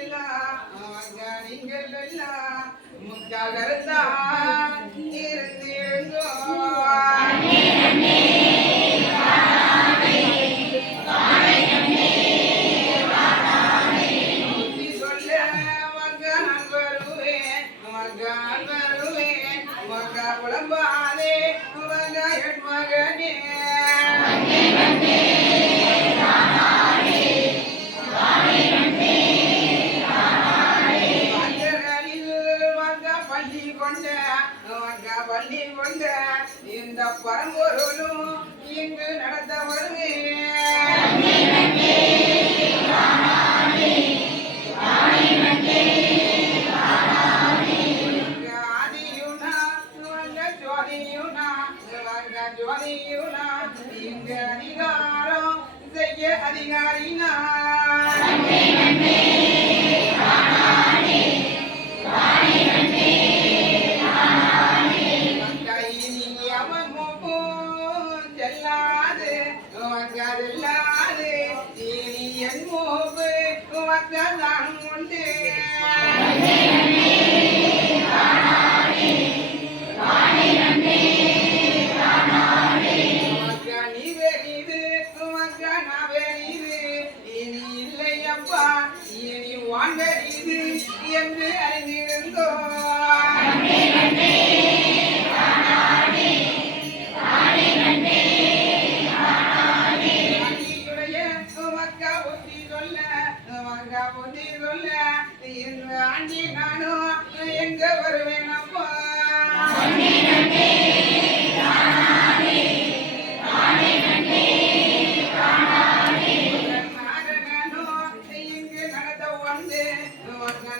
எல்லாம் அக்கா நீங்கள் எல்லாம் முக்காகத்தான் இருந்திருந்தோம் புத்தி சொல்ல மகன் வருவேன் மகன் வருவேன் மகா புலம்பாதே மகன் மகனே. வள்ளி கொண்ட மக வள்ளி கொண்ட இந்த பரம்பொருளும் இங்கு நடத்த வருமே ஆதியுனா வங்க ஜோதியுனா அதிகாரம் செய்ய அதிகாரினா இனி இல்லை அப்பா, இனி வான் வெறிது என்று வாங்கா ஒன்றி சொல்ல, வாங்கா ஒன்றி சொல்ல, இந்த ஆண்டி நானும் எங்க வருவேன் அப்பா? நாடனோ இங்கு நடத்த வந்து உங்க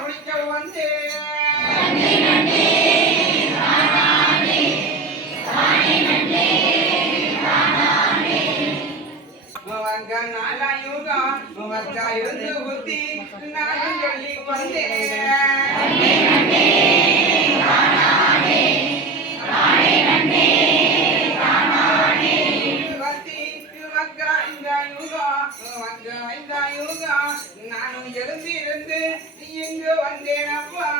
முடிக்க வந்து. வத்தி இவக்க இந்த யுகம் வங்க இந்த யுகம் நானும் எழுந்திருந்து இங்கு வந்தேன் அப்பா